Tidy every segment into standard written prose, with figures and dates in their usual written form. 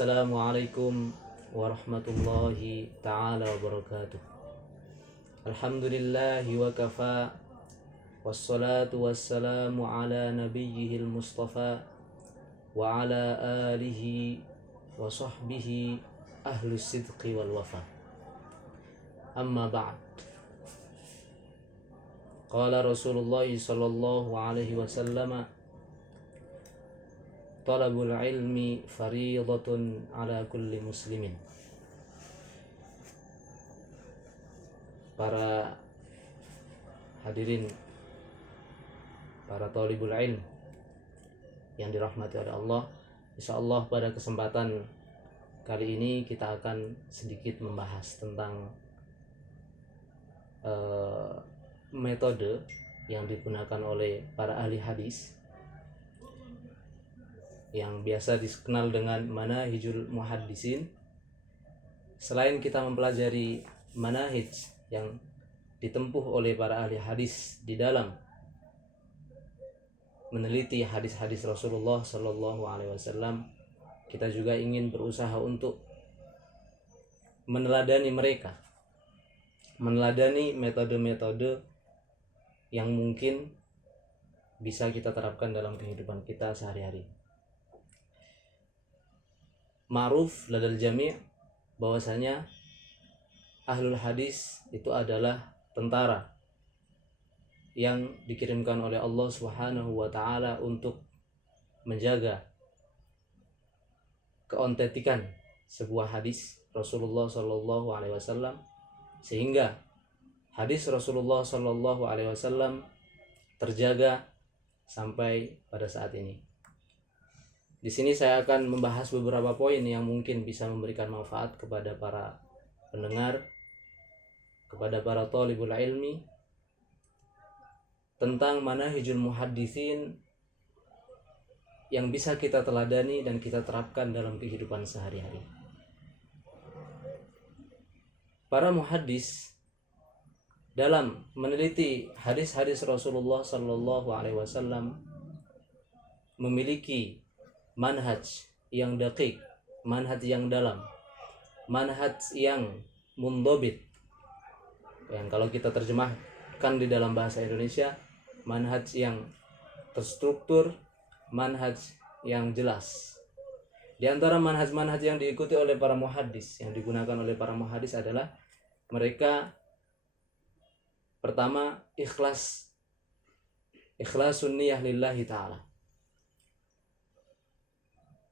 Assalamualaikum warahmatullahi ta'ala wabarakatuh. Alhamdulillahi wa kafa, wassalatu wassalamu ala nabiyyihil mustafa wa ala alihi wa sahbihi ahlus sidqi wal wafa. Amma ba'd. Qala Rasulullah sallallahu alaihi wasallam, talabul ilmi fariidatun ala kulli muslimin. Para hadirin, para talibul ilm yang dirahmati oleh Allah, insyaallah pada kesempatan kali ini kita akan sedikit membahas tentang metode yang digunakan oleh para ahli hadis yang biasa dikenal dengan manahijul muhaddisin. Selain kita mempelajari manahij yang ditempuh oleh para ahli hadis di dalam meneliti hadis-hadis Rasulullah Sallallahu Alaihi Wasallam, kita juga ingin berusaha untuk meneladani mereka, meneladani metode-metode yang mungkin bisa kita terapkan dalam kehidupan kita sehari-hari. Ma'ruf ladal jami' bahwasanya ahlul hadis itu adalah tentara yang dikirimkan oleh Allah Subhanahu wa taala untuk menjaga keautentikan sebuah hadis Rasulullah sallallahu alaihi wasallam, sehingga hadis Rasulullah sallallahu alaihi wasallam terjaga sampai pada saat ini. Di sini saya akan membahas beberapa poin yang mungkin bisa memberikan manfaat kepada para pendengar, kepada para thalibul ilmi, tentang manahijul muhaddisin yang bisa kita teladani dan kita terapkan dalam kehidupan sehari-hari. Para muhaddis dalam meneliti hadis-hadis Rasulullah sallallahu alaihi wasallam memiliki manhaj yang daqiq, manhaj yang dalam, manhaj yang mundhabit, yang kalau kita terjemahkan di dalam bahasa Indonesia, manhaj yang terstruktur, manhaj yang jelas. Di antara manhaj-manhaj yang diikuti oleh para muhaddis, yang digunakan oleh para muhaddis adalah mereka pertama ikhlasun niyah lillahi ta'ala.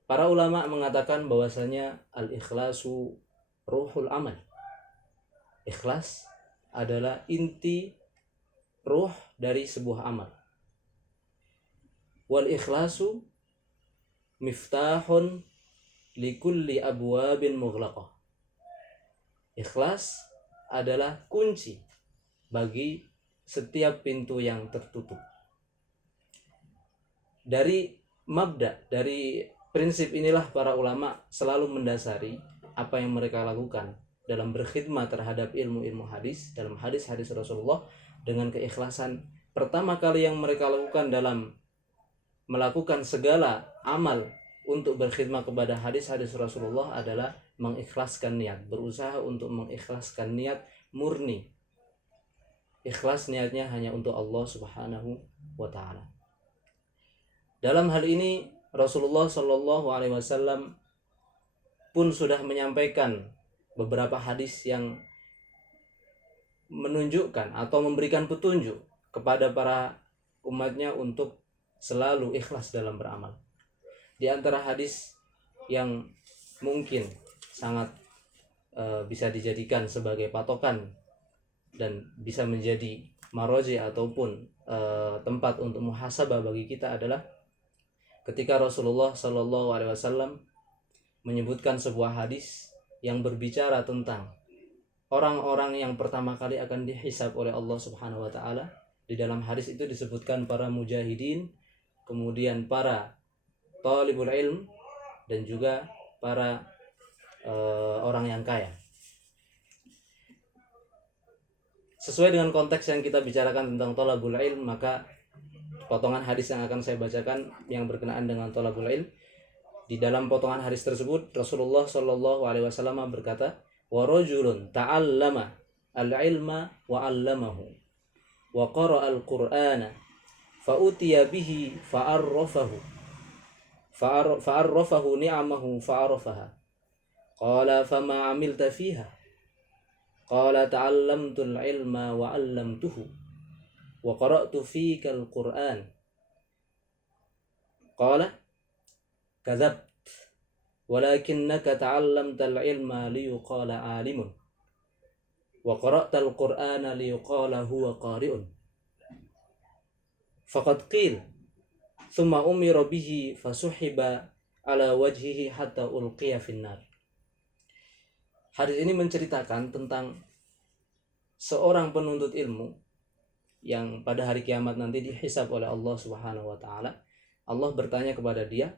Para ulama mengatakan bahwasanya al-ikhlasu ruhul amal. Ikhlas adalah inti ruh dari sebuah amal. Wal ikhlasu miftahun likulli abwabin mughlaqah. Ikhlas adalah kunci bagi setiap pintu yang tertutup. Dari prinsip inilah para ulama selalu mendasari apa yang mereka lakukan dalam berkhidmat terhadap ilmu-ilmu hadis, dalam hadis-hadis Rasulullah, dengan keikhlasan. Pertama kali yang mereka lakukan dalam melakukan segala amal untuk berkhidmat kepada hadis-hadis Rasulullah adalah mengikhlaskan niat, berusaha untuk mengikhlaskan niat murni. Ikhlas niatnya hanya untuk Allah Subhanahu wa taala. Dalam hal ini Rasulullah Shallallahu Alaihi Wasallam pun sudah menyampaikan beberapa hadis yang menunjukkan atau memberikan petunjuk kepada para umatnya untuk selalu ikhlas dalam beramal. Di antara hadis yang mungkin sangat bisa dijadikan sebagai patokan dan bisa menjadi maroji ataupun tempat untuk muhasabah bagi kita adalah ketika Rasulullah Shallallahu Alaihi Wasallam menyebutkan sebuah hadis yang berbicara tentang orang-orang yang pertama kali akan dihisab oleh Allah Subhanahu Wa Taala. Di dalam hadis itu disebutkan para mujahidin, kemudian para talibul ilm, dan juga para orang yang kaya. Sesuai dengan konteks yang kita bicarakan tentang talabul ilm, maka potongan hadis yang akan saya bacakan yang berkenaan dengan talabul ilm Di dalam potongan hadis tersebut Rasulullah Shallallahu alaihi wasallam berkata, "Wa rajulun ta'allama al-ilma wa 'allamahu wa qara'a al-Qur'ana fa utiya bihi fa'arrafahu ni'amahu fa'arafaha. Qala fama 'amilta fiha? Qala ta'allamtul ilma wa 'allamtuhu wa qara'tu fika al-Qur'an." Qala kadzabt walakinnaka ta'allamtal ilma liyuqala 'alimun wa qara'tal Qur'ana liyuqala huwa qari'un. Faqad qil thumma umira bihi fasuhiba ala wajhihi hatta ulqiya finnar. Hadis ini menceritakan tentang seorang penuntut ilmu yang pada hari kiamat nanti dihisab oleh Allah Subhanahu wa taala. Allah bertanya kepada dia,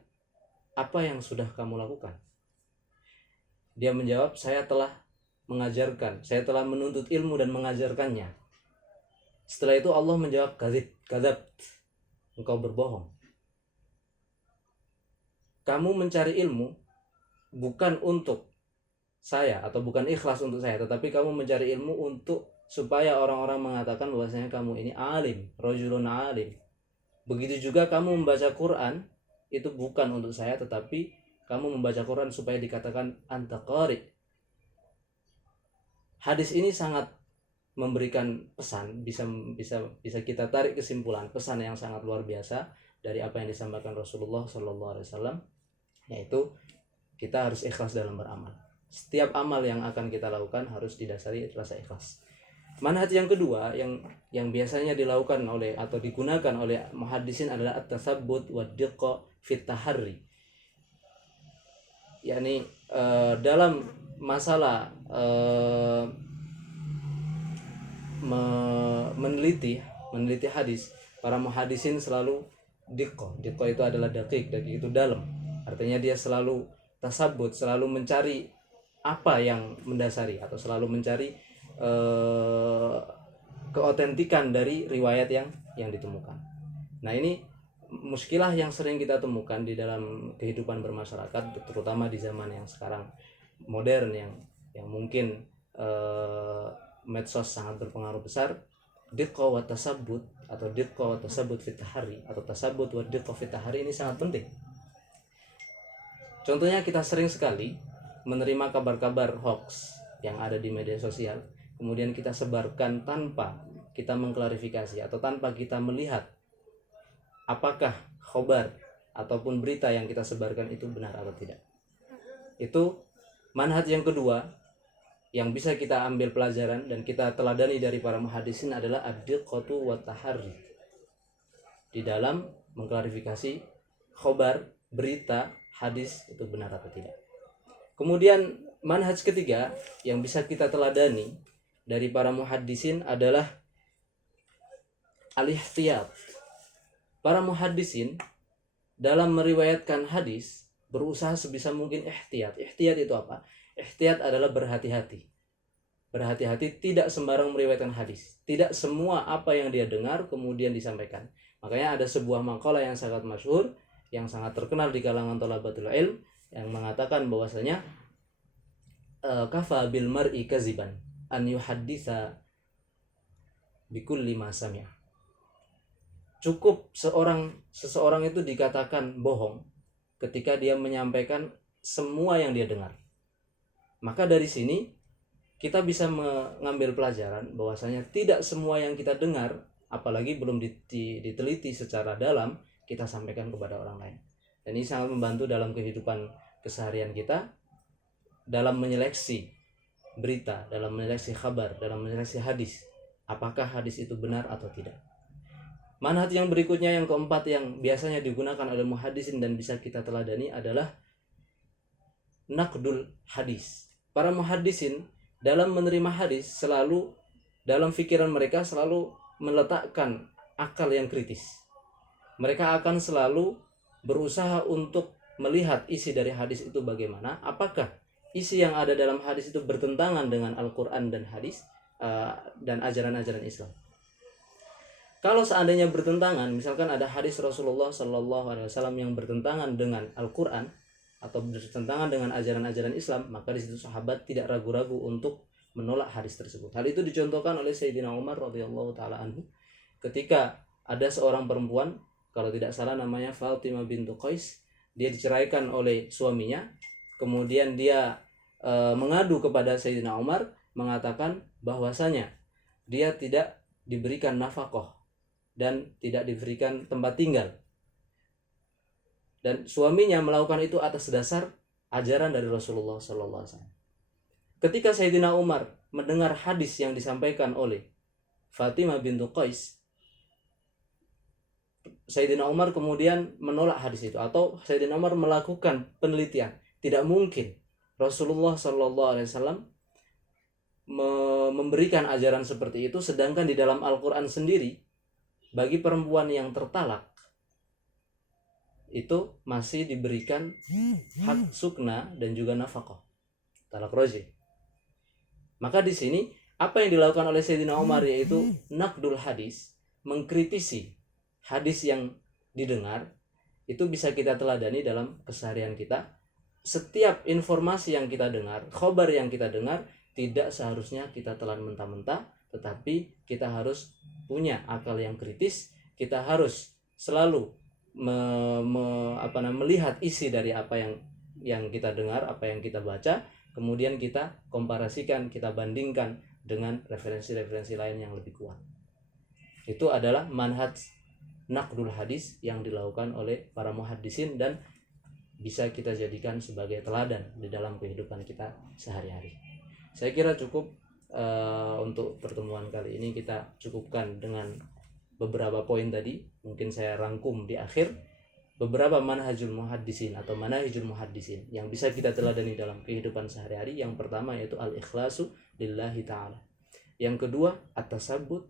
"Apa yang sudah kamu lakukan?" Dia menjawab, "Saya telah mengajarkan, saya telah menuntut ilmu dan mengajarkannya." Setelah itu Allah menjawab, "Kadzab, engkau berbohong. Kamu mencari ilmu bukan untuk saya atau bukan ikhlas untuk saya, tetapi kamu mencari ilmu untuk supaya orang-orang mengatakan bahwasanya kamu ini alim, rajulun alim. Begitu juga kamu membaca Quran itu bukan untuk saya, tetapi kamu membaca Quran supaya dikatakan anta qari." Hadis ini sangat memberikan pesan, bisa kita tarik kesimpulan pesan yang sangat luar biasa dari apa yang disampaikan Rasulullah Shallallahu Alaihi Wasallam, yaitu kita harus ikhlas dalam beramal. Setiap amal yang akan kita lakukan harus didasari rasa ikhlas. Manhaj yang kedua yang biasanya dilakukan oleh atau digunakan oleh muhaddisin adalah at-tasabbut wa diqqa fit taharri. Yakni dalam masalah meneliti hadis, para muhaddisin selalu diqqa itu adalah daqiq itu dalam. Artinya dia selalu tasabbut, selalu mencari apa yang mendasari atau selalu mencari keotentikan dari riwayat yang ditemukan. Nah, ini muskilah yang sering kita temukan di dalam kehidupan bermasyarakat, terutama di zaman yang sekarang modern yang mungkin medsos sangat berpengaruh besar. Diqqa wa tasabbut atau diqqa wa tasabbut fit tahari atau tasabbut wa diqqa fit tahari ini sangat penting. Contohnya kita sering sekali menerima kabar-kabar hoax yang ada di media sosial, kemudian kita sebarkan tanpa kita mengklarifikasi atau tanpa kita melihat apakah khobar ataupun berita yang kita sebarkan itu benar atau tidak. Itu manhaj yang kedua yang bisa kita ambil pelajaran dan kita teladani dari para muhaddisin adalah ad-diqqatu wa taharri di dalam mengklarifikasi khobar, berita, hadis itu benar atau tidak. Kemudian manhaj ketiga yang bisa kita teladani dari para muhaddisin adalah al-ihtiyat. Para muhaddisin dalam meriwayatkan hadis berusaha sebisa mungkin ihtiyat. Ihtiyat itu apa? Ihtiyat adalah berhati-hati. Berhati-hati, tidak sembarang meriwayatkan hadis. Tidak semua apa yang dia dengar kemudian disampaikan. Makanya ada sebuah maqalah yang sangat masyhur, yang sangat terkenal di kalangan thalabatul ilm, yang mengatakan bahwasanya kafa bil mar'i kaziban an yuhadditsa bikulli ma sami'a. Cukup seseorang itu dikatakan bohong ketika dia menyampaikan semua yang dia dengar. Maka dari sini kita bisa mengambil pelajaran bahwasanya tidak semua yang kita dengar, apalagi belum diteliti secara dalam, kita sampaikan kepada orang lain. Dan ini sangat membantu dalam kehidupan keseharian kita, dalam menyeleksi berita, dalam menyeleksi kabar, dalam menyeleksi hadis. Apakah hadis itu benar atau tidak? Manhaj yang berikutnya, yang keempat, yang biasanya digunakan oleh muhaddisin dan bisa kita teladani adalah naqdul hadis. Para muhaddisin dalam menerima hadis selalu dalam pikiran mereka selalu meletakkan akal yang kritis. Mereka akan selalu berusaha untuk melihat isi dari hadis itu bagaimana, apakah isi yang ada dalam hadis itu bertentangan dengan Al-Quran dan hadis dan ajaran-ajaran Islam. Kalau seandainya bertentangan, misalkan ada hadis Rasulullah SAW yang bertentangan dengan Al-Quran, atau bertentangan dengan ajaran-ajaran Islam, maka di situ sahabat tidak ragu-ragu untuk menolak hadis tersebut. Hal itu dicontohkan oleh Sayyidina Umar radhiyallahu taala anhu ketika ada seorang perempuan, kalau tidak salah namanya Fatimah bintu Qais, dia diceraikan oleh suaminya, kemudian dia mengadu kepada Sayyidina Umar mengatakan bahwasanya dia tidak diberikan nafkah dan tidak diberikan tempat tinggal. Dan suaminya melakukan itu atas dasar ajaran dari Rasulullah SAW. Ketika Sayyidina Umar mendengar hadis yang disampaikan oleh Fatimah bintu Qais, Sayyidina Umar kemudian menolak hadis itu, atau Sayyidina Umar melakukan penelitian. Tidak mungkin Rasulullah SAW memberikan ajaran seperti itu, sedangkan di dalam Al-Quran sendiri bagi perempuan yang tertalak itu masih diberikan hak sukna dan juga nafkah, talak roji. Maka di sini apa yang dilakukan oleh Sayyidina Umar yaitu naqdul hadis, mengkritisi hadis yang didengar. Itu bisa kita teladani dalam keseharian kita. Setiap informasi yang kita dengar, khobar yang kita dengar, tidak seharusnya kita telan mentah-mentah, tetapi kita harus punya akal yang kritis. Kita harus selalu melihat isi dari apa yang kita dengar, apa yang kita baca, kemudian kita komparasikan, kita bandingkan dengan referensi-referensi lain yang lebih kuat. Itu adalah manhaj naqdul hadis yang dilakukan oleh para muhaddisin dan bisa kita jadikan sebagai teladan di dalam kehidupan kita sehari-hari. Saya kira cukup untuk pertemuan kali ini, kita cukupkan dengan beberapa poin tadi. Mungkin saya rangkum di akhir beberapa manhajul muhaddisin atau manahijul muhaddisin yang bisa kita teladani dalam kehidupan sehari-hari. Yang pertama yaitu al-ikhlasu lillahi ta'ala. Yang kedua at-tasabbut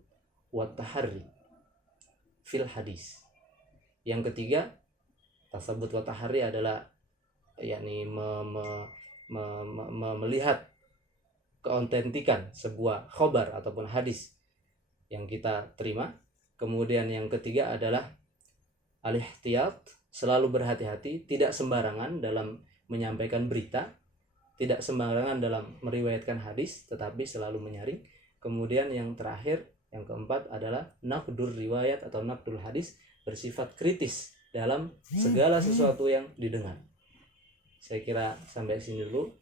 wa taharri fil hadis. Yang ketiga, tasabbut wa taharri adalah yakni melihat keautentikan sebuah khobar ataupun hadis yang kita terima. Kemudian yang ketiga adalah al-ihtiyat, selalu berhati-hati, tidak sembarangan dalam menyampaikan berita, tidak sembarangan dalam meriwayatkan hadis, tetapi selalu menyaring. Kemudian yang terakhir, yang keempat adalah naqdur riwayat atau naqdul hadis, bersifat kritis dalam segala sesuatu yang didengar. Saya kira sampai sini dulu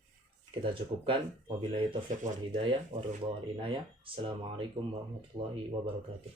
kita cukupkan. Wabillahi taufiq wal hidayah, warahmatullahi wabarakatuh. Assalamualaikum warahmatullahi wabarakatuh.